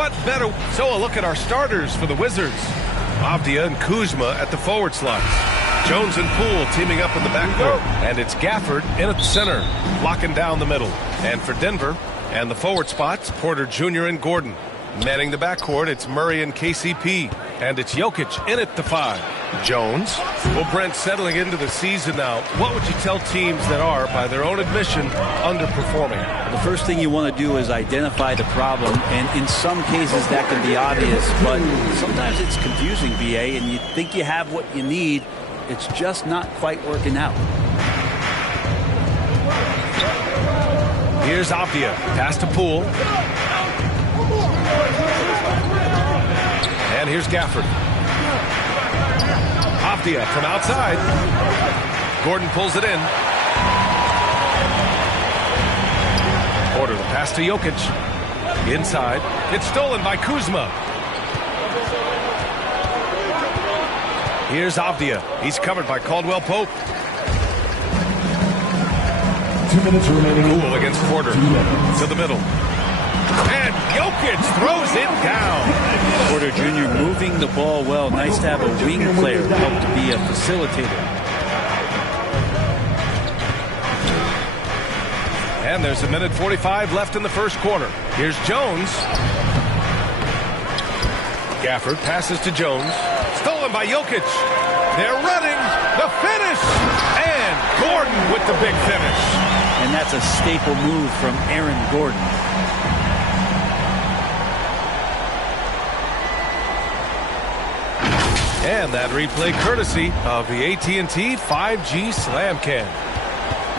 What better? So a look at our starters for the Wizards. Avdia and Kuzma at the forward slots. Jones and Poole teaming up in the backcourt. And it's Gafford in at the center, locking down the middle. And for Denver, and the forward spots, Porter Jr. and Gordon. Manning the backcourt, it's Murray and KCP. And it's Jokic in at the 5. Jones. Well, Brent, settling into the season now, what would you tell teams that are, by their own admission, underperforming? The first thing you want to do is identify the problem, and in some cases that can be obvious, but sometimes it's confusing, BA, and you think you have what you need. It's just not quite working out. Here's Avdia. Pass to Poole. And here's Gafford. Avdia from outside. Gordon pulls it in. Porter, the pass to Jokic. Inside. It's stolen by Kuzma. Here's Avdia. He's covered by Caldwell Pope. 2 minutes remaining. Poole against Porter. To the middle. And Jokic throws it down. Porter Jr. moving the ball well. Nice to have a wing player help to be a facilitator. And there's 1:45 left in the first quarter. Here's Jones. Gafford passes to Jones. Stolen by Jokic. They're running. The finish. And Gordon with the big finish. And that's a staple move from Aaron Gordon. And that replay courtesy of the AT&T 5G Slam Cam.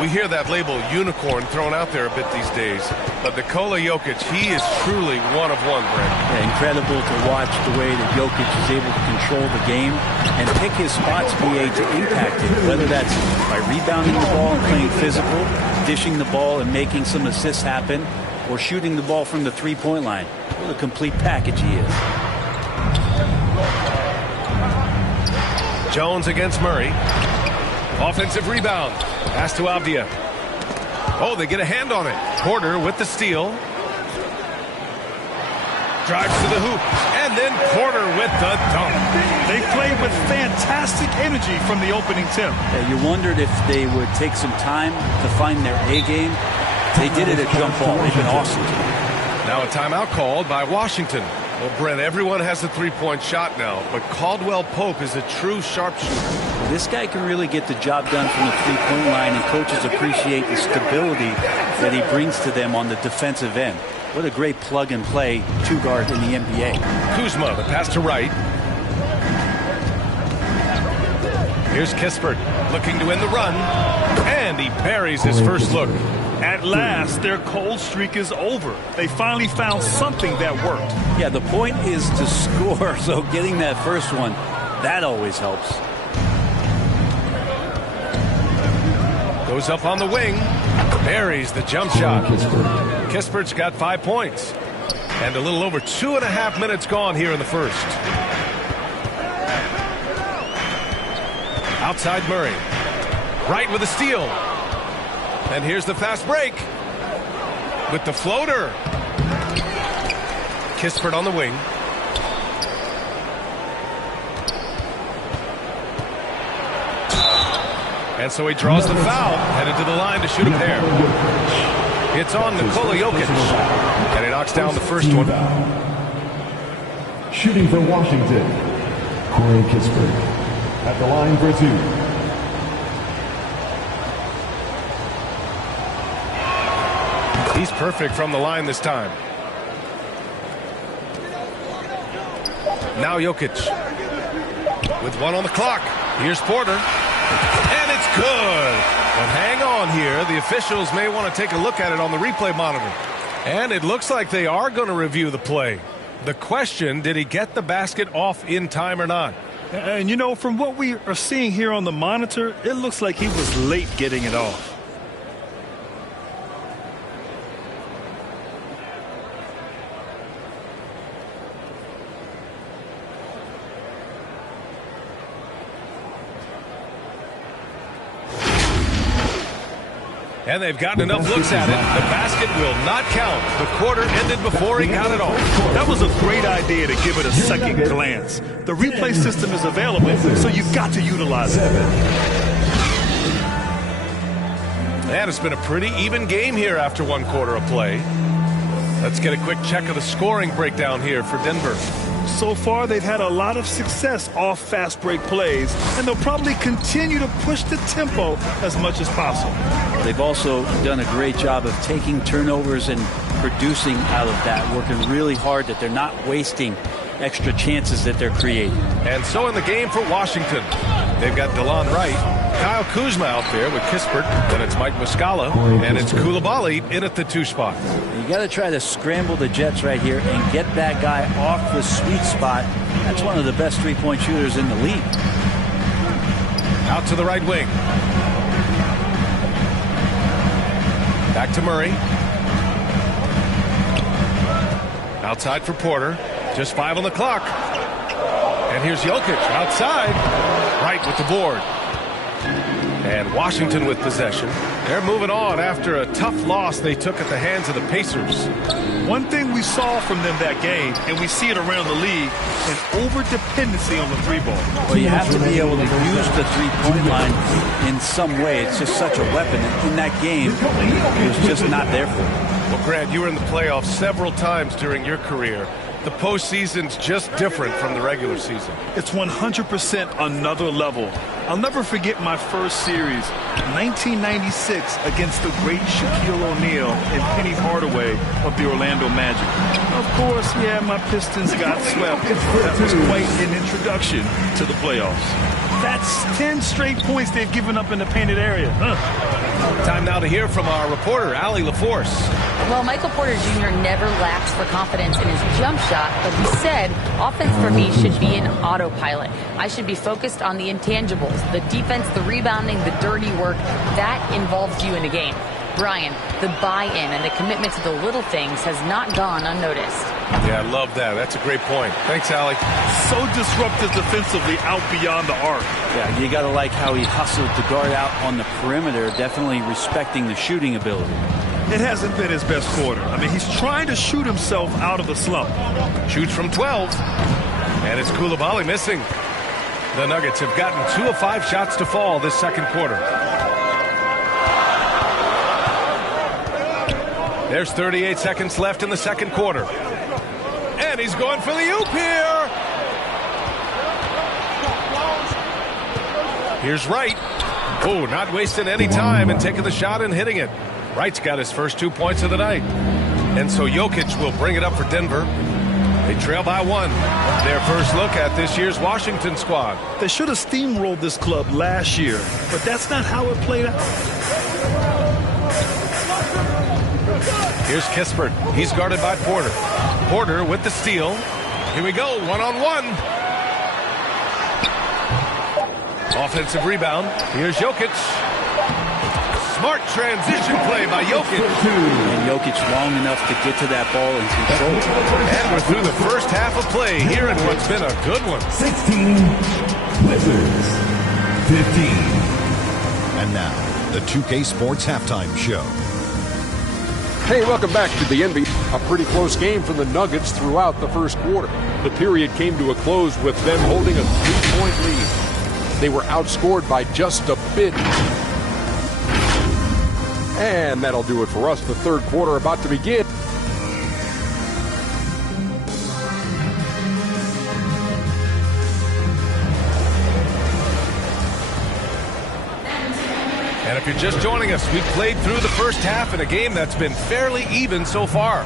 We hear that label unicorn thrown out there a bit these days, but Nikola Jokic, he is truly one of one, Brent. Yeah, incredible to watch the way that Jokic is able to control the game and pick his spots, BA, to impact it, whether that's by rebounding the ball and playing physical, dishing the ball and making some assists happen, or shooting the ball from the three-point line. What a complete package he is. Jones against Murray. Offensive rebound. Pass to Avdia. Oh, they get a hand on it. Porter with the steal. Drives to the hoop. And then Porter with the dunk. They played with fantastic energy from the opening tip. Yeah, you wondered if they would take some time to find their A game. They did it at jump ball. They've been awesome. Now a timeout called by Washington. Well, Brent, everyone has a three-point shot now, but Caldwell Pope is a true sharpshooter. This guy can really get the job done from the three-point line, and coaches appreciate the stability that he brings to them on the defensive end. What a great plug-and-play two-guard in the NBA. Kuzma, the pass to Wright. Here's Kispert, looking to end the run, and he buries his first look. At last, their cold streak is over. They finally found something that worked. Yeah, the point is to score, so getting that first one, that always helps. Goes up on the wing, buries the jump shot. Kispert's got 5 points. And a little over 2.5 minutes gone here in the first. Outside Murray. Wright with a steal. And here's the fast break. With the floater. Kispert on the wing. And so he draws the foul, headed to the line to shoot a pair. It's on Nikola Jokic. And he knocks down the first one. Shooting for Washington, Corey Kispert. At the line for 2. He's perfect from the line this time. Now Jokic. With 1 on the clock. Here's Porter. And it's good. But hang on here. The officials may want to take a look at it on the replay monitor. And it looks like they are going to review the play. The question, did he get the basket off in time or not? And, you know, from what we are seeing here on the monitor, it looks like he was late getting it off. And they've gotten enough looks at it. The basket will not count. The quarter ended before he got it off. That was a great idea to give it a second glance. The replay system is available, so you've got to utilize it. And it's been a pretty even game here after 1 quarter of play. Let's get a quick check of the scoring breakdown here for Denver. So far, they've had a lot of success off fast break plays, and they'll probably continue to push the tempo as much as possible. They've also done a great job of taking turnovers and producing out of that, working really hard that they're not wasting extra chances that they're creating. And so in the game for Washington, they've got DeLon Wright, Kyle Kuzma out there with Kispert, then it's Mike Muscala, and it's Coulibaly in at the 2 spot. You got to try to scramble the Jets right here and get that guy off the sweet spot. That's one of the best three-point shooters in the league. Out to the right wing. Back to Murray. Outside for Porter. Just 5 on the clock. And here's Jokic outside. Right with the board. And Washington with possession. They're moving on after a tough loss they took at the hands of the Pacers. One thing we saw from them that game, and we see it around the league, an over-dependency on the 3-ball. Well, you have to be able to use the three-point line in some way. It's just such a weapon. In that game, it was just not there for them. Well, Grant, you were in the playoffs several times during your career. The postseason's just different from the regular season. It's 100% another level. I'll never forget my first series, 1996, against the great Shaquille O'Neal and Penny Hardaway of the Orlando Magic. Of course, yeah, my Pistons got swept. That was quite an introduction to the playoffs. That's 10 straight points they've given up in the painted area. Time now to hear from our reporter, Allie LaForce. Well, Michael Porter Jr. never lacks for confidence in his jump shot, but he said, offense for me should be an autopilot. I should be focused on the intangibles, the defense, the rebounding, the dirty work. That involves you in a game. Brian, the buy-in and the commitment to the little things has not gone unnoticed. Yeah, I love that. That's a great point. Thanks, Allie. So disruptive defensively out beyond the arc. Yeah, you got to like how he hustled the guard out on the perimeter, definitely respecting the shooting ability. It hasn't been his best quarter. I mean, he's trying to shoot himself out of a slump. Shoots from 12. And it's Coulibaly missing. The Nuggets have gotten 2 of 5 shots to fall this second quarter. There's 38 seconds left in the second quarter. And he's going for the oop here. Here's Wright. Oh, not wasting any time and taking the shot and hitting it. Wright's got his first 2 points of the night. And so Jokic will bring it up for Denver. They trail by 1. Their first look at this year's Washington squad. They should have steamrolled this club last year, but that's not how it played out. Here's Kispert. He's guarded by Porter. Porter with the steal. Here we go, one-on-one. Offensive rebound. Here's Jokic. Smart transition play by Jokic. And Jokic long enough to get to that ball and control it. And we're through the first half of play here in what's been a good one. 16, Wizards, 15. And now, the 2K Sports Halftime Show. Hey, welcome back to the NBA. A pretty close game for the Nuggets throughout the first quarter. The period came to a close with them holding a 3-point lead. They were outscored by just a bit. And that'll do it for us. The third quarter about to begin. And if you're just joining us, we've played through the first half in a game that's been fairly even so far.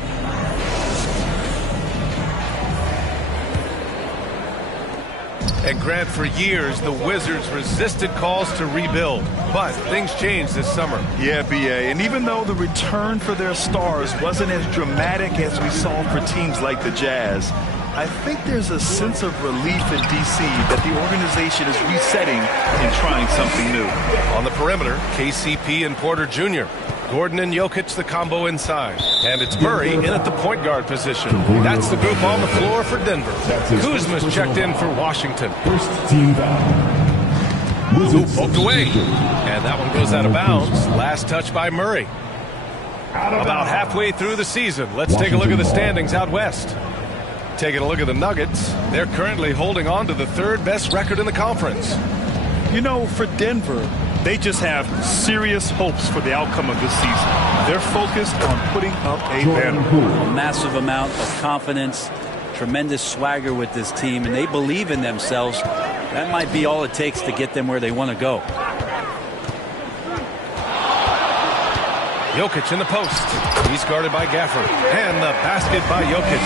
And Grant, for years, the Wizards resisted calls to rebuild. But things changed this summer. Yeah, B.A. And even though the return for their stars wasn't as dramatic as we saw for teams like the Jazz, I think there's a sense of relief in D.C. that the organization is resetting and trying something new. On the perimeter, KCP and Porter Jr. Gordon and Jokic, the combo inside. And it's Murray in at the point guard position. That's the group on the floor for Denver. Kuzma's checked in for Washington. First team foul. Wizards Poked away. substitution. And that one goes out of bounds. Kuzman. Last touch by Murray. About halfway through the season, let's take a Washington look at the ball. standings out west. Taking a look at the Nuggets, they're currently holding on to the third best record in the conference. You know, for Denver, they just have serious hopes for the outcome of this season. They're focused on putting up a Jordan banner. Poole. A massive amount of confidence, tremendous swagger with this team, and they believe in themselves. That might be all it takes to get them where they want to go. Jokic in the post. He's guarded by Gafford. And the basket by Jokic.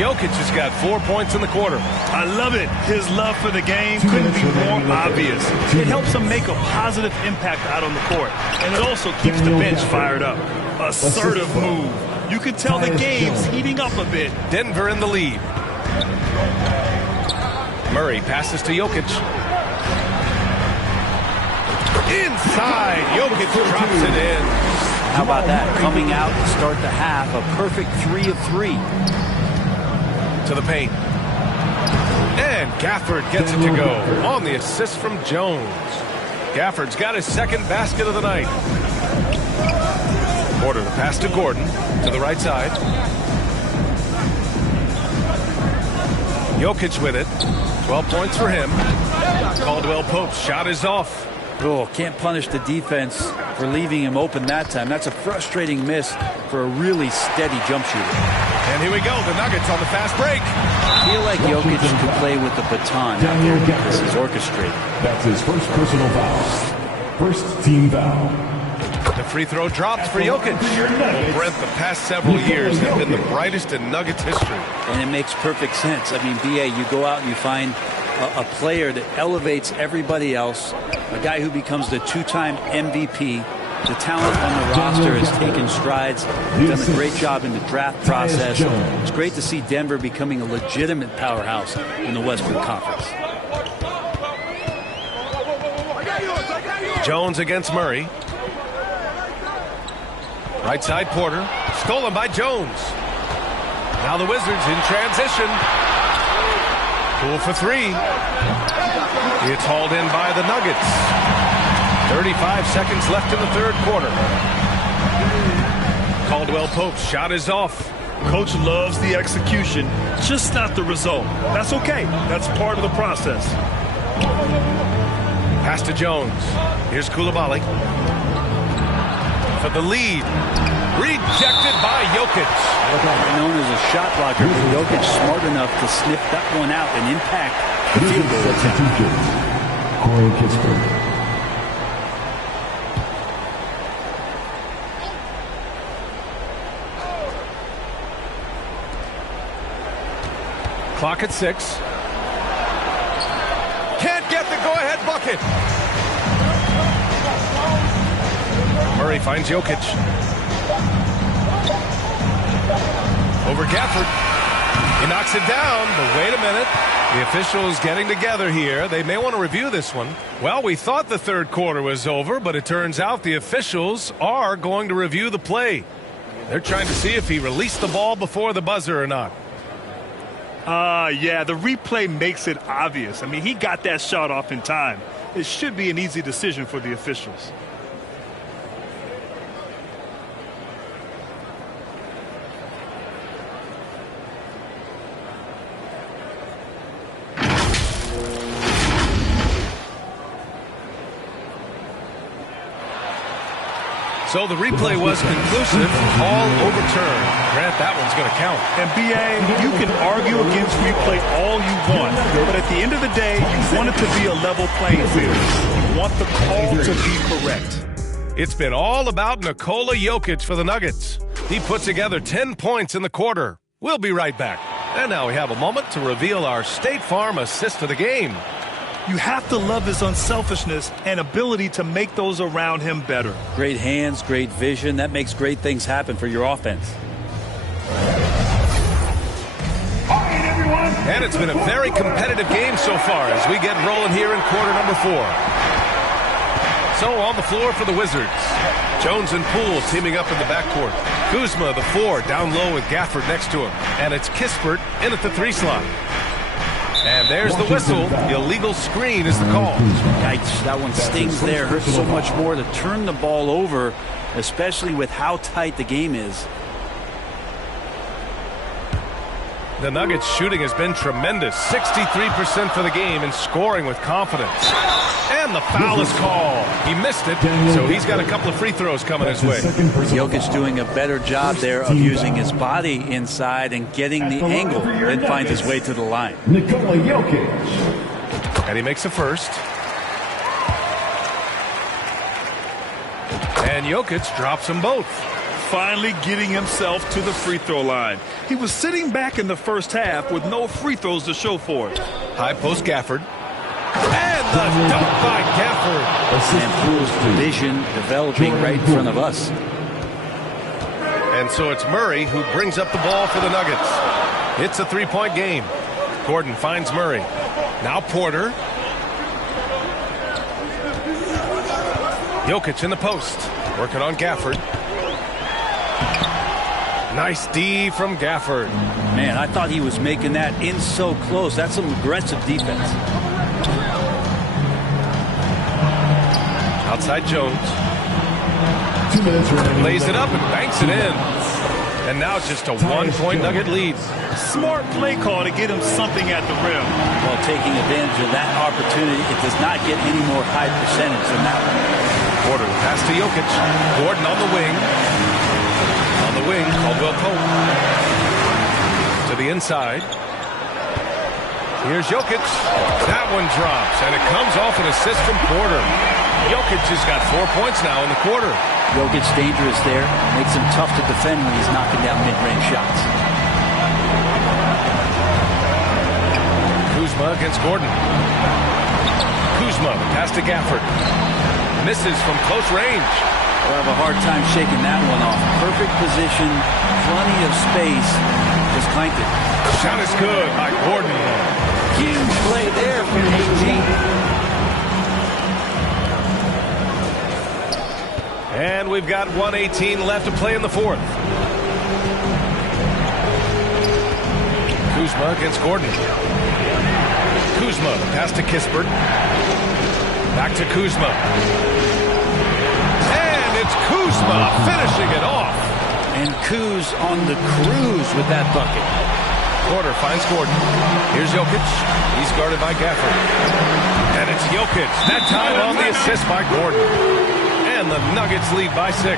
Jokic has got 4 points in the quarter. I love it. His love for the game couldn't be more obvious. It helps him make a positive impact out on the court. And it also keeps the bench fired up. Assertive move. You can tell the game's heating up a bit. Denver in the lead. Murray passes to Jokic. Inside. Jokic drops it in. How about that? Coming out to start the half, a perfect 3 of 3. To the paint. And Gafford gets it to go on the assist from Jones. Gafford's got his second basket of the night. Porter the pass to Gordon to the right side. Jokic with it. 12 points for him. Caldwell Pope's shot is off. Oh, can't punish the defense for leaving him open that time. That's a frustrating miss for a really steady jump shooter. And here we go. The Nuggets on the fast break. I feel like Jokic could play with the baton out there. This is orchestrated. That's his first personal foul. First team foul. The free throw dropped for Jokic. Well, Brent, the past several years have been the brightest in Nuggets history. And it makes perfect sense. I mean, BA, you go out and you find a player that elevates everybody else, a guy who becomes the two-time MVP. The talent on the roster has taken strides, done a great job in the draft process. It's great to see Denver becoming a legitimate powerhouse in the Western Conference. Jones against Murray. Right side Porter. Stolen by Jones. Now the Wizards in transition. Poole for three. It's hauled in by the Nuggets. 35 seconds left in the third quarter. Caldwell Pope's shot is off. Coach loves the execution, just not the result. That's okay. That's part of the process. Pass to Jones. Here's Coulibaly. For the lead. Rejected by Jokic. Known as a shot blocker, but Jokic smart enough to sniff that one out and impact the field goal attempt. Corey Kispert. Clock at 6. Can't get the go-ahead bucket. Murray finds Jokic. Over Gafford. He knocks it down, but wait a minute. The officials getting together here. They may want to review this one. Well, we thought the third quarter was over, but it turns out the officials are going to review the play. They're trying to see if he released the ball before the buzzer or not. Yeah, the replay makes it obvious. I mean, he got that shot off in time. It should be an easy decision for the officials. So the replay was conclusive, all overturned. Grant, that one's going to count. And BA, you can argue against replay all you want, but at the end of the day, you want it to be a level playing field. You want the call to be correct. It's been all about Nikola Jokic for the Nuggets. He put together 10 points in the quarter. We'll be right back. And now we have a moment to reveal our State Farm assist of the game. You have to love his unselfishness and ability to make those around him better. Great hands, great vision. That makes great things happen for your offense. And it's been a very competitive game so far as we get rolling here in quarter number 4. So on the floor for the Wizards. Jones and Poole teaming up in the backcourt. Kuzma, the 4, down low with Gafford next to him. And it's Kispert in at the 3 slot. And there's the whistle. Illegal screen is the call. Yikes, that one stings there. Hurts so much more to turn the ball over, especially with how tight the game is. The Nuggets shooting has been tremendous. 63% for the game and scoring with confidence. And the foul is called. He missed it, so he's got a couple of free throws coming his way. Jokic doing a better job there of using his body inside and getting the angle, then finds his way to the line. Nikola Jokic. And he makes a first. And Jokic drops them both. Finally getting himself to the free throw line. He was sitting back in the first half with no free throws to show for it. High post Gafford. And the dunk by Gafford. And Poole's vision developing right in front of us. And so it's Murray who brings up the ball for the Nuggets. It's a three-point game. Gordon finds Murray. Now Porter. Jokic in the post. Working on Gafford. Nice D from Gafford. Man, I thought he was making that in so close. That's some aggressive defense. Outside Jones. 2 minutes remaining. Lays it up and banks it in. And now it's just a one-point Nugget lead. Smart play call to get him something at the rim. While taking advantage of that opportunity, it does not get any more high percentage than that one. Porter pass to Jokic. Gordon on the wing. Caldwell Pope to the inside. Here's Jokic. That one drops, and it comes off an assist from Porter. Jokic has got 4 points now in the quarter. Jokic dangerous there. Makes him tough to defend when he's knocking down mid-range shots. Kuzma against Gordon. Kuzma pass to Gafford. Misses from close range. We'll have a hard time shaking that one off. Perfect position, plenty of space. Just clanked it. Shot is good by Gordon. Huge play there for AG. And we've got 1:18 left to play in the fourth. Kuzma against Gordon. Kuzma pass to Kispert. Back to Kuzma. It's Kuzma finishing it off. And Kuz on the cruise with that bucket. Porter finds Gordon. Here's Jokic. He's guarded by Gafford. And it's Jokic. That time on the assist by Gordon. And the Nuggets lead by 6.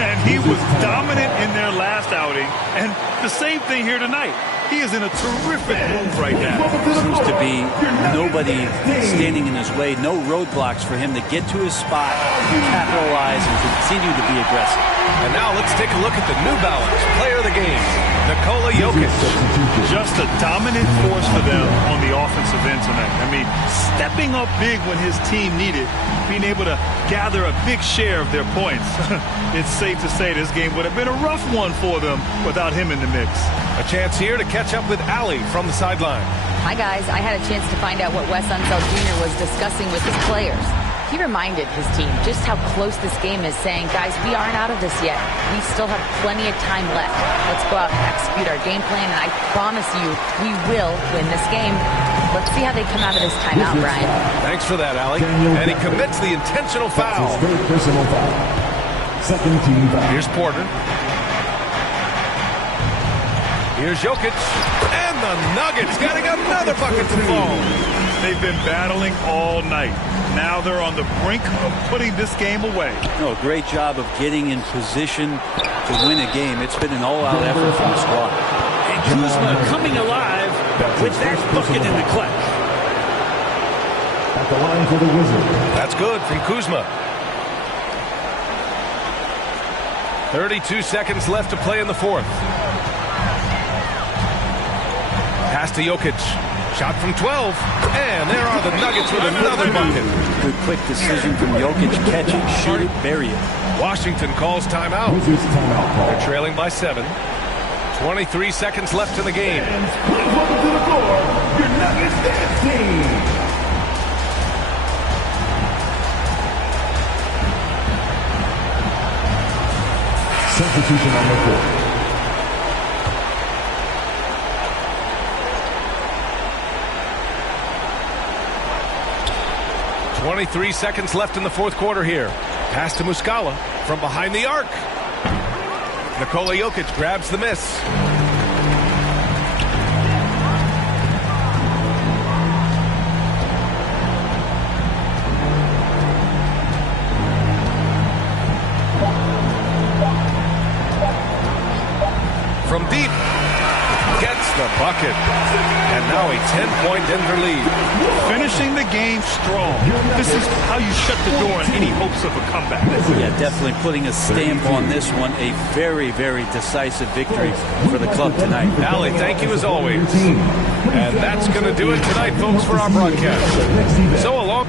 And he was dominant in their last outing. And the same thing here tonight. He is in a terrific move right now. Seems to be nobody standing in his way, no roadblocks for him to get to his spot, capitalize, and continue to be aggressive. And now let's take a look at the New Balance player of the game, Nikola Jokic. Just a dominant force for them on the offensive end tonight. I mean, stepping up big when his team needed, being able to gather a big share of their points. It's safe to say this game would have been a rough one for them without him in the mix. A chance here to catch up with Allie from the sideline. Hi, guys. I had a chance to find out what Wes Unseld Jr. was discussing with his players. He reminded his team just how close this game is, saying, guys, we aren't out of this yet. We still have plenty of time left. Let's go out and execute our game plan, and I promise you we will win this game. Let's see how they come out of this timeout, Brian. Thanks for that, Allie. And he commits the intentional foul. Third personal foul. Second team foul. Here's Porter. Here's Jokic. And the Nuggets getting another bucket to fall. They've been battling all night. Now they're on the brink of putting this game away. No, great job of getting in position to win a game. It's been an all-out effort from the squad. And Kuzma coming alive with that bucket in the clutch. At the line for the Wizards. That's good from Kuzma. 32 seconds left to play in the fourth. Pass to Jokic. Shot from 12. And there are the Nuggets with another bucket. Good quick decision from Jokic. Catch it, shoot it, bury it. Washington calls timeout. Wizards timeout call. They're trailing by 7. 23 seconds left in the game. Welcome to the floor, your Nuggets dance team. Substitution on the court. 23 seconds left in the fourth quarter here. Pass to Muscala from behind the arc. Nikola Jokic grabs the miss. From deep, gets the bucket. And now a 10-point Denver lead. Finishing the game strong. This is how you shut the door on any hopes of a comeback. Yeah, definitely putting a stamp on this one. A very, very decisive victory for the club tonight. Allie, thank you as always. And that's going to do it tonight, folks, for our broadcast. So along.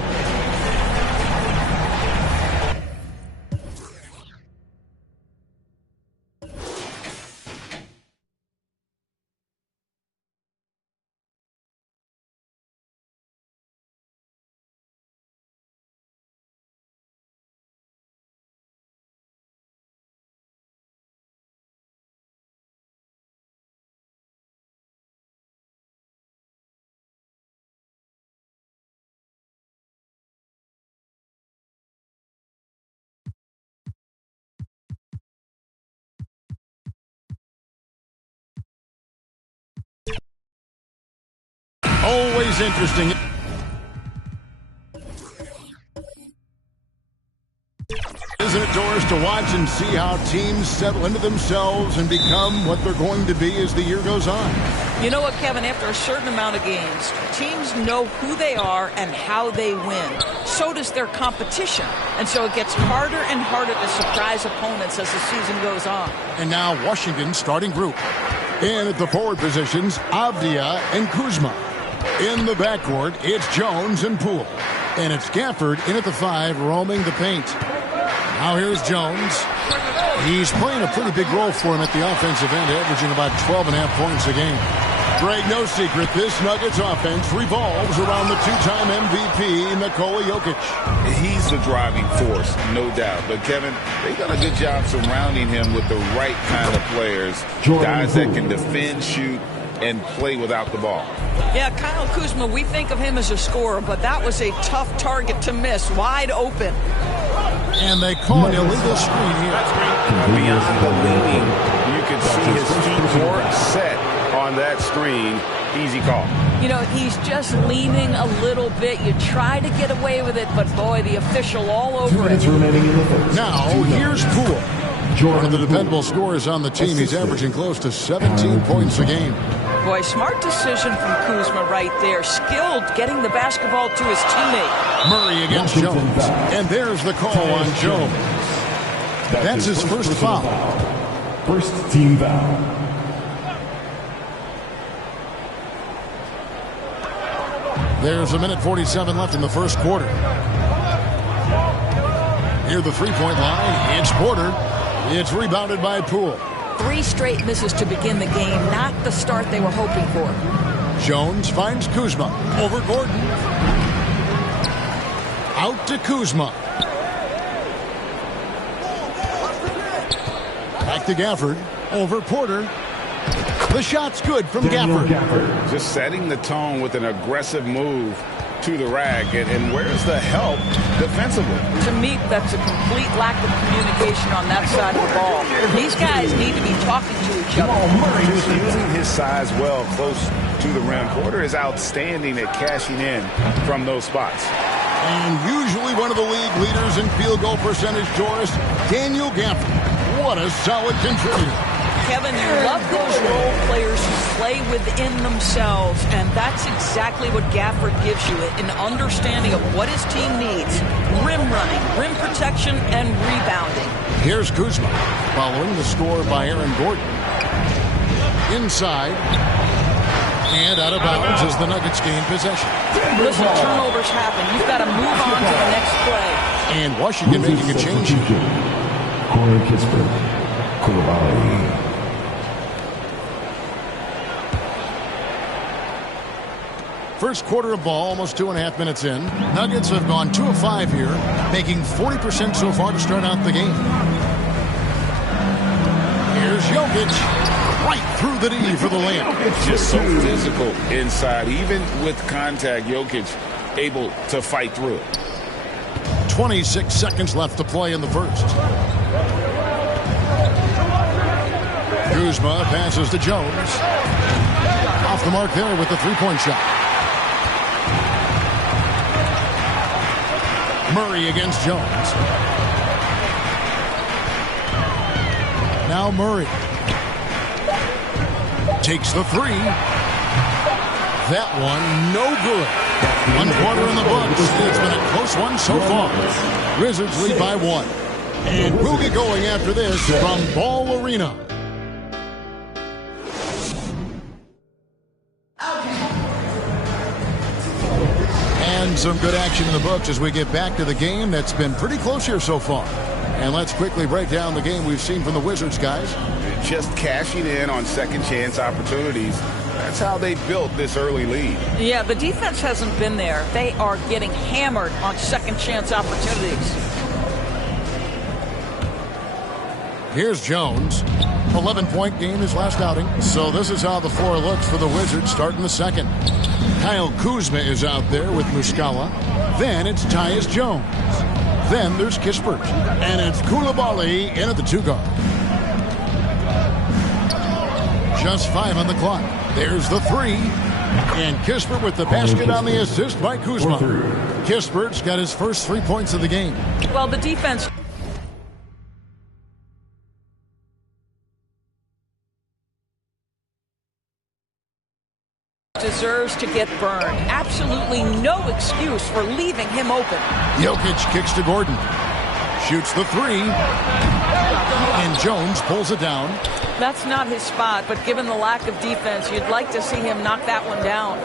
Always interesting. Isn't it, Doris, to watch and see how teams settle into themselves and become what they're going to be as the year goes on? You know what, Kevin? After a certain amount of games, teams know who they are and how they win. So does their competition. And so it gets harder and harder to surprise opponents as the season goes on. And now Washington's starting group. In at the forward positions, Avdia and Kuzman. In the backcourt, it's Jones and Poole. And it's Gafford in at the 5, roaming the paint. Now here's Jones. He's playing a pretty big role for him at the offensive end, averaging about 12.5 points a game. Greg, no secret, this Nuggets offense revolves around the two-time MVP, Nikola Jokic. He's the driving force, no doubt. But, Kevin, they've done a good job surrounding him with the right kind of players, guys that can defend, shoot, and play without the ball. Yeah, Kyle Kuzma, we think of him as a scorer, but that was a tough target to miss, wide open. And they call an illegal screen here. Beyond the leaning, you can see his feet weren't set on that screen. Easy call. You know, he's just leaning a little bit. You try to get away with it, but boy, the official all over it. Now, here's Poole. One of the dependable scorers on the team. He's averaging close to 17 points a game. Boy, smart decision from Kuzma right there. Skilled getting the basketball to his teammate. Murray against Jones. And there's the call on Jones. That's his first foul. First team foul. There's a minute 47 left in the first quarter. Near the three-point line, it's Porter. It's rebounded by Poole. 3 straight misses to begin the game. Not the start they were hoping for. Jones finds Kuzma. Over Gordon. Out to Kuzma. Back to Gafford. Over Porter. The shot's good from Gafford. Just setting the tone with an aggressive move to the rack. And where's the help defensively? To me, that's a complete lack of communication on that side of the ball. These guys need to be talking to each other. Just using his size well close to the rim. Porter is outstanding at cashing in from those spots. And usually one of the league leaders in field goal percentage, Doris, Daniel Gafford. What a solid contributor. Kevin, you love those role players who play within themselves, and that's exactly what Gafford gives you, an understanding of what his team needs. Rim running, rim protection, and rebounding. Here's Kuzma, following the score by Aaron Gordon. Inside, and out of bounds as the Nuggets gain possession. Listen, turnovers happen. You've got to move on to the next play. And Washington making a change. Corey Kispert, Koulibaly. First quarter of ball, almost 2.5 minutes in. Nuggets have gone 2 of 5 here, making 40% so far to start out the game. Here's Jokic, right through the knee for the layup. Just so physical inside. Even with contact, Jokic able to fight through it. 26 seconds left to play in the first. Kuzma passes to Jones. Off the mark there with the three-point shot. Murray against Jones. Now Murray takes the three. That one, no good. 1 quarter in the books. It's been a close one so far. Wizards lead by 1. And we'll get going after this from Ball Arena. And some good action in the books as we get back to the game that's been pretty close here so far. And let's quickly break down the game we've seen from the Wizards, guys. Just cashing in on second chance opportunities. That's how they built this early lead. Yeah, the defense hasn't been there. They are getting hammered on second chance opportunities. Here's Jones. 11-point game his last outing. So this is how the floor looks for the Wizards starting the second. Kyle Kuzma is out there with Muscala. Then it's Tyus Jones. Then there's Kispert. And it's Koulibaly in at the 2 guard. Just 5 on the clock. There's the 3. And Kispert with the basket on the assist by Kuzma. Kispert's got his first 3 points of the game. Well, the defense deserves to get burned. Absolutely no excuse for leaving him open. Jokic kicks to Gordon. Shoots the 3. And Jones pulls it down. That's not his spot, but given the lack of defense, you'd like to see him knock that one down.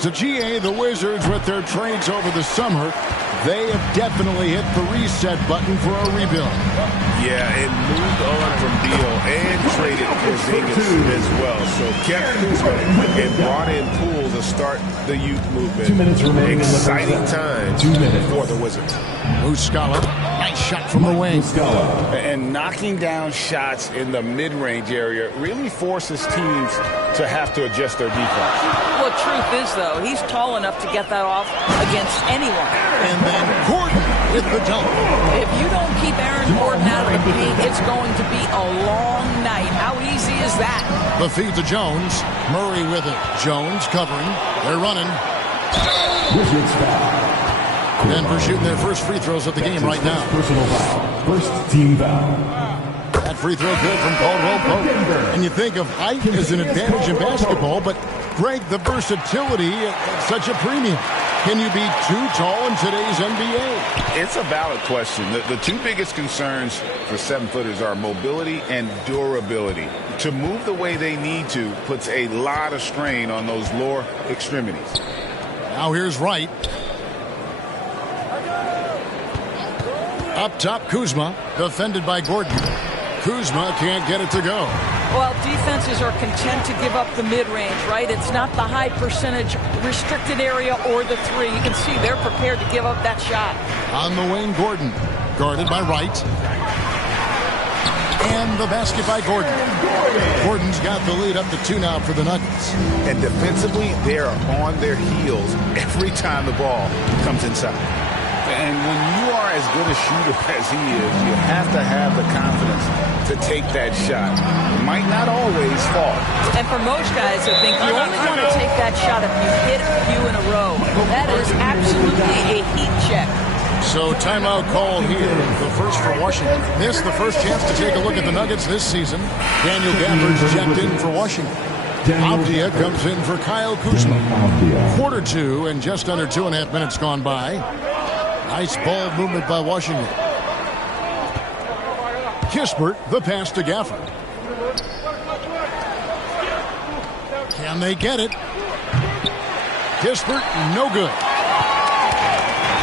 So GA, the Wizards with their trades over the summer, they have definitely hit the reset button for a rebuild. Yeah, it moved on from Beal and traded Porzingis as well. So kept Kuzma and brought in Poole to start the youth movement. 2 minutes remaining. Exciting times for the Wizards. Muscala, nice shot from the wing. And knocking down shots in the mid-range area really forces teams to have to adjust their defense. Well, truth is, though, he's tall enough to get that off against anyone. And then Gordon with the dunk. If you don't keep Aaron Gordon out of the paint, it's going to be a long night. How easy is that? The feed to Jones. Murray with it. Jones covering. They're running. Wizards foul. Denver shooting their first free throws of the game right now. Personal foul. First team foul. That free throw good from Caldwell Pope. And you think of height as an advantage in basketball, but Greg, the versatility at such a premium. Can you be too tall in today's NBA? It's a valid question. The 2 biggest concerns for 7-footers are mobility and durability. To move the way they need to puts a lot of strain on those lower extremities. Now here's Wright. Up top, Kuzma, defended by Gordon. Kuzma can't get it to go. Well, defenses are content to give up the mid-range, right? It's not the high percentage restricted area or the 3. You can see they're prepared to give up that shot. On the wing, Gordon, guarded by Wright. And the basket by Gordon. Gordon's got the lead up to 2 now for the Nuggets. And defensively, they're on their heels every time the ball comes inside. And when you are as good a shooter as he is, you have to have the confidence to take that shot. It might not always fall. And for most guys, I think you only want to take that shot if you hit a few in a row. That is absolutely a heat check. So timeout call here. The first for Washington. This the first chance to take a look at the Nuggets this season. Daniel Gafford's checked in for Washington. Avdia comes in for Kyle Kuzma. Quarter 2 and just under 2.5 minutes gone by. Nice ball movement by Washington. Kispert, the pass to Gafford. Can they get it? Kispert, no good.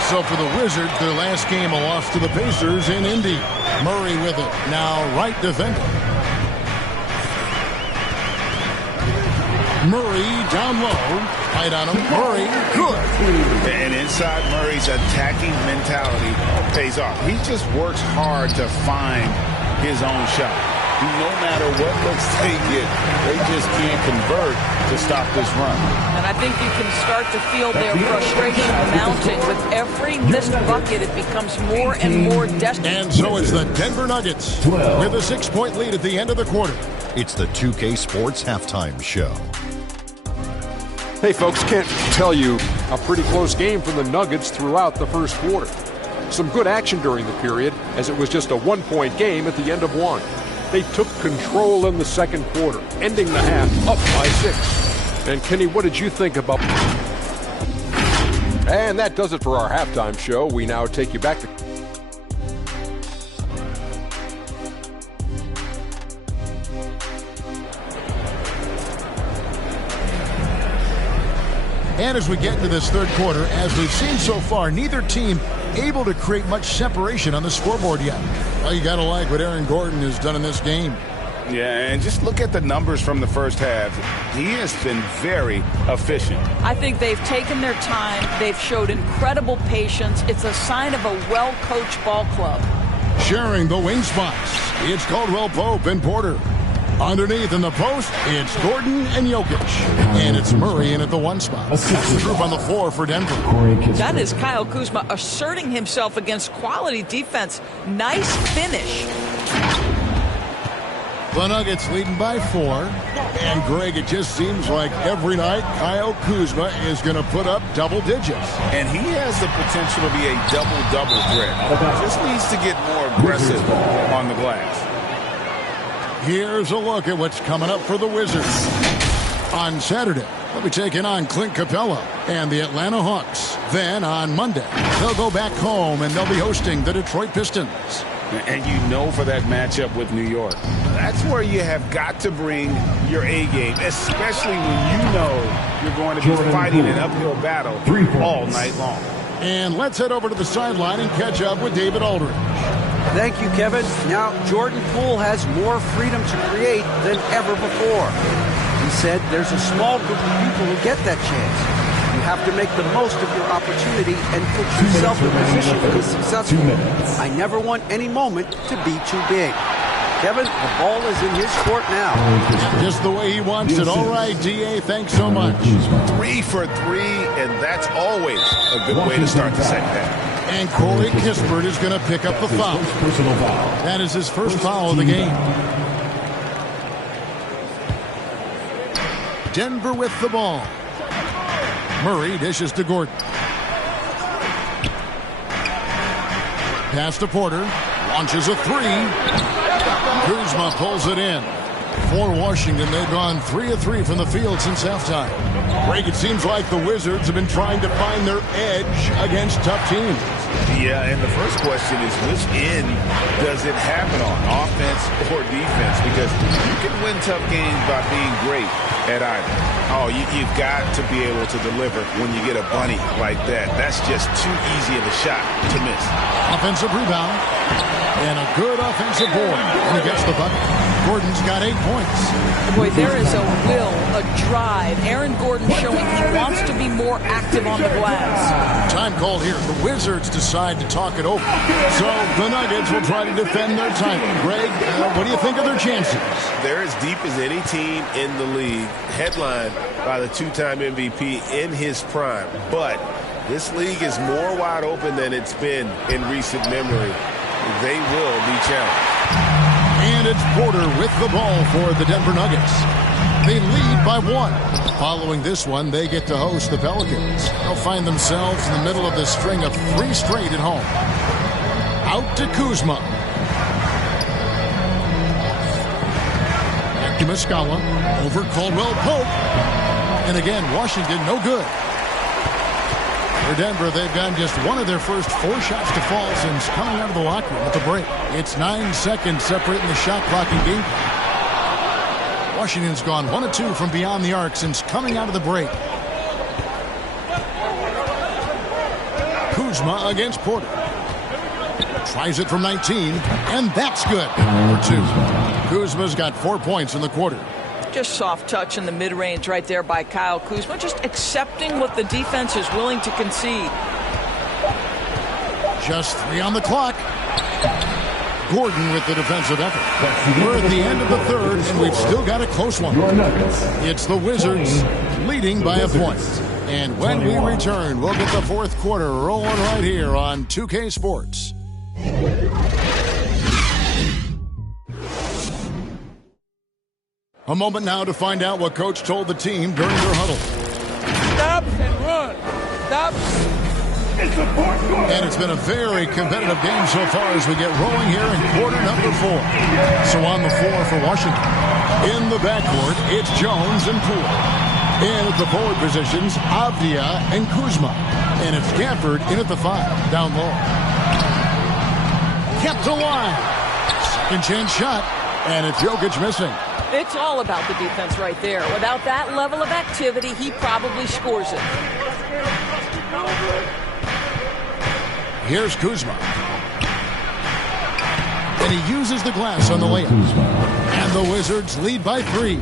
So for the Wizards, their last game, a loss to the Pacers in Indy. Murray with it. Now Wright defending. Murray down low. Tight on him. Murray, good. And inside Murray's attacking mentality pays off. He just works hard to find his own shot. no matter what looks they get, they just can't convert to stop this run. And I think you can start to feel their frustration mounting. With every missed bucket, it becomes more and more desperate. And so it's the Denver Nuggets with a 6-point lead at the end of the quarter. It's the 2K Sports Halftime Show. Hey, folks, can't tell you a pretty close game from the Nuggets throughout the first quarter. Some good action during the period, as it was just a 1-point game at the end of one. They took control in the second quarter, ending the half up by 6. And Kenny, what did you think about... And that does it for our halftime show. We now take you back to... And as we get into this third quarter, as we've seen so far, neither team able to create much separation on the scoreboard yet. Well, you got to like what Aaron Gordon has done in this game. Yeah, and just look at the numbers from the first half. He has been very efficient. I think they've taken their time. They've showed incredible patience. It's a sign of a well-coached ball club. Sharing the wing spots, it's Caldwell Pope and Porter. Underneath in the post, it's Gordon and Jokic. And it's Murray in at the 1 spot. That's the group on the floor for Denver. That is Kyle Kuzma asserting himself against quality defense. Nice finish. The Nuggets leading by 4. And Greg, it just seems like every night Kyle Kuzma is going to put up double digits. And he has the potential to be a double-double threat. Just needs to get more aggressive on the glass. Here's a look at what's coming up for the Wizards. On Saturday, they'll be taking on Clint Capella and the Atlanta Hawks. Then on Monday, they'll go back home and they'll be hosting the Detroit Pistons. And you know, for that matchup with New York, that's where you have got to bring your A game, especially when you know you're going to be fighting an uphill battle all night long. And let's head over to the sideline and catch up with David Aldridge. Thank you, Kevin. Now, Jordan Poole has more freedom to create than ever before. He said there's a small group of people who get that chance. You have to make the most of your opportunity and put yourself in position to be successful. I never want any moment to be too big. Kevin, the ball is in his court now. Just the way he wants it. All right, D.A., thanks so much. 3 for 3, and that's always a good way to start the second half. And Corey Kispert is going to pick up the foul. That is his first foul of the game. Denver with the ball. Murray dishes to Gordon. Pass to Porter. Launches a 3. Kuzma pulls it in. For Washington, they've gone 3 of 3 from the field since halftime. Greg, it seems like the Wizards have been trying to find their edge against tough teams. Yeah, and the first question is, which end does it happen on, offense or defense? Because you can win tough games by being great at either. Oh, you've got to be able to deliver when you get a bunny like that. That's just too easy of a shot to miss. Offensive rebound. And a good offensive board. And he gets the bucket. Gordon's got 8 points. Boy, there is a will, a drive. Aaron Gordon showing he wants to be more active on the glass. Time called here. The Wizards decide to talk it over. So the Nuggets will try to defend their title. Greg, what do you think of their chances? They're as deep as any team in the league, headlined by the 2-time MVP in his prime. But this league is more wide open than it's been in recent memory. They will be challenged. And it's Porter with the ball for the Denver Nuggets. They lead by 1. Following this one, they get to host the Pelicans. They'll find themselves in the middle of this string of 3 straight at home. Out to Kuzma. Back to Muscala. Over Caldwell Pope. And again, Washington no good. For Denver, they've gotten just one of their first 4 shots to fall since coming out of the locker room at the break. It's 9 seconds separating the shot clock and game clock. Washington's gone 1 of 2 from beyond the arc since coming out of the break. Kuzma against Porter. Tries it from 19, and that's good for 2. Kuzma's got 4 points in the quarter. Just soft touch in the mid-range right there by Kyle Kuzma. Just accepting what the defense is willing to concede. Just 3 on the clock. Gordon with the defensive effort. We're at the end of the third, and we've still got a close one. It's the Wizards leading by a point. And when we return, we'll get the fourth quarter rolling right here on 2K Sports. A moment now to find out what Coach told the team during their huddle. Stop and run. Stop. And it's been a very competitive game so far as we get rolling here in quarter number 4. So on the floor for Washington. In the backcourt, it's Jones and Poole. In at the forward positions, Avdia and Kuzman. And it's Gafford in at the 5, down low. Kept alive. Second chance shot, and it's Jokic missing. It's all about the defense right there. Without that level of activity, he probably scores it. Here's Kuzma. And he uses the glass on the layup. And the Wizards lead by 3.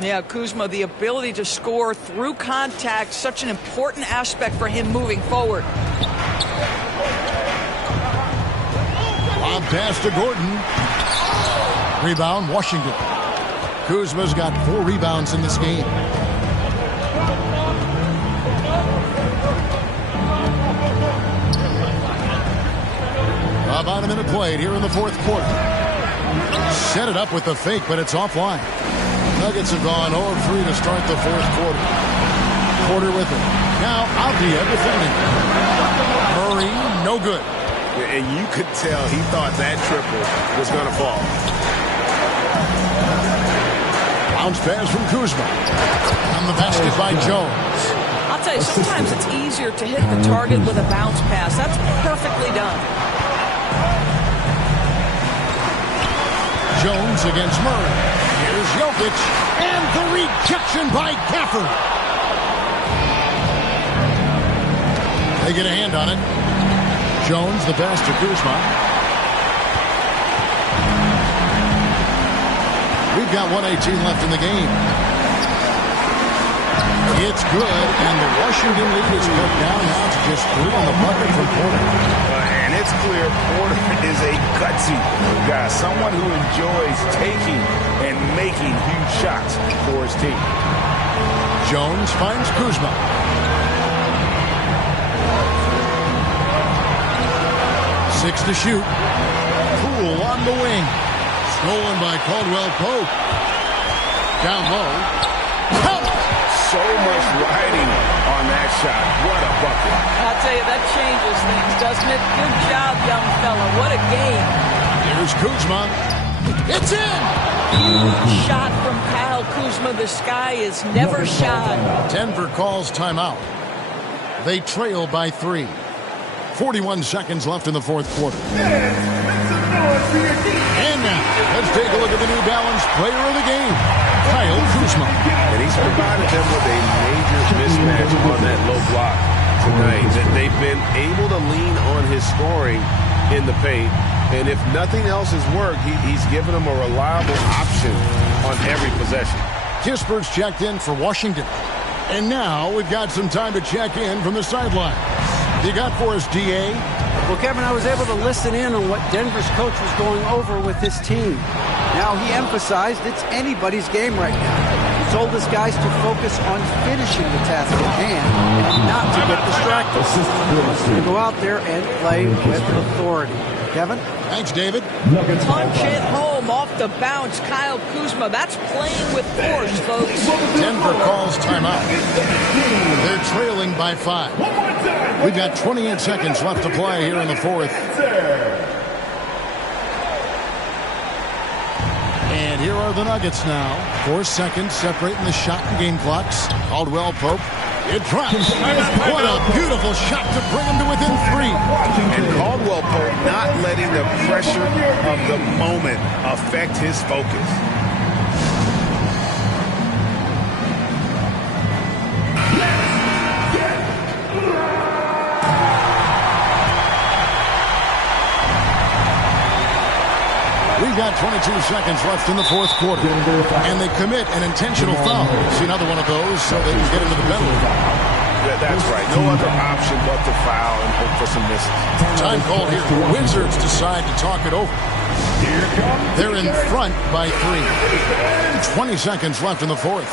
Yeah, Kuzma, the ability to score through contact, such an important aspect for him moving forward. Lob pass to Gordon. Rebound, Washington. Kuzma's got 4 rebounds in this game. About a minute played here in the fourth quarter. Set it up with the fake, but it's offline. Nuggets have gone 0-3 to start the fourth quarter. Porter with it. Now Avdia defending. Murray, no good. And you could tell he thought that triple was going to fall. Bounce pass from Kuzma. On the basket by Jones. I'll tell you, sometimes it's easier to hit the target with a bounce pass. That's perfectly done. Jones against Murray. Here's Jokic. And the rejection by Gafford. They get a hand on it. Jones, the pass to Kuzma. We've got 1:18 left in the game. It's good, and the Washington lead is cut down now to just 3 on the bucket from Porter. And it's clear Porter is a gutsy guy, someone who enjoys taking and making huge shots for his team. Jones finds Kuzma. Six to shoot. Poole on the wing. Stolen by Caldwell Pope. Down low. So much riding on that shot. What a bucket. I'll tell you, that changes things, doesn't it? Good job, young fella. What a game. Here's Kuzma. It's in! Huge shot from Kyle Kuzma. The sky is never shy. Denver calls timeout. They trail by 3. 41 seconds left in the fourth quarter. And now, let's take a look at the New Balance player of the game, Kyle Kuzma. And he's provided them with a major mismatch on that low block tonight. That they've been able to lean on his scoring in the paint. And if nothing else has worked, he's given them a reliable option on every possession. Kispert's checked in for Washington. And now we've got some time to check in from the sideline. You got for us, D.A.? Well, Kevin, I was able to listen in on what Denver's coach was going over with his team. Now, he emphasized it's anybody's game right now. He told his guys to focus on finishing the task at hand and not to get distracted. To go out there and play with authority. Kevin? Thanks, David. Punch it home off the bounce. Kyle Kuzma. That's playing with force, folks. Denver calls timeout. They're trailing by 5. We've got 28 seconds left to play here in the fourth. And here are the Nuggets now. 4 seconds separating the shot and game clocks. Caldwell Pope. It drops. What a beautiful shot to bring him to within 3. And Caldwell Pope not letting the pressure of the moment affect his focus. We've got 22 seconds left in the fourth quarter. And they commit an intentional foul. See another one of those so they can get into the penalty. That's right. No other option but to foul and hope for some misses. Time called here. The Wizards decide to talk it over. They're in front by 3. 20 seconds left in the fourth.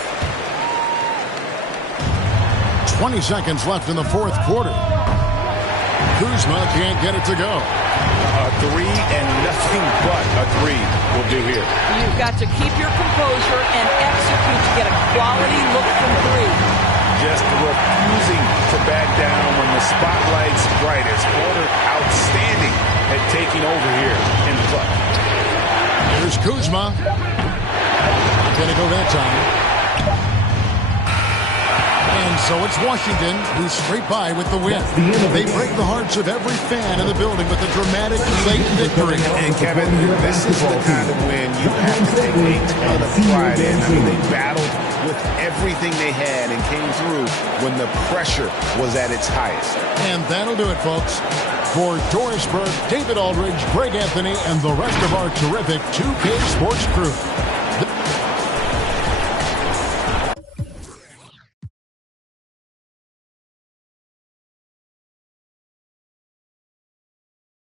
20 seconds left in the fourth quarter. Kuzma can't get it to go. A 3 and nothing but a 3 will do here. You've got to keep your composure and execute to get a quality look from 3. Just refusing to back down when the spotlight's brightest. Porter outstanding at taking over here in the clutch. Here's Kuzma. Gonna go that time. And so it's Washington who scrape by with the win. They break the hearts of every fan in the building with a dramatic late victory. And Kevin, this is the kind of win you have to take a ton of pride in. I mean, they battled with everything they had and came through when the pressure was at its highest. And that'll do it, folks. For Doris Burke, David Aldridge, Greg Anthony, and the rest of our terrific 2K Sports crew.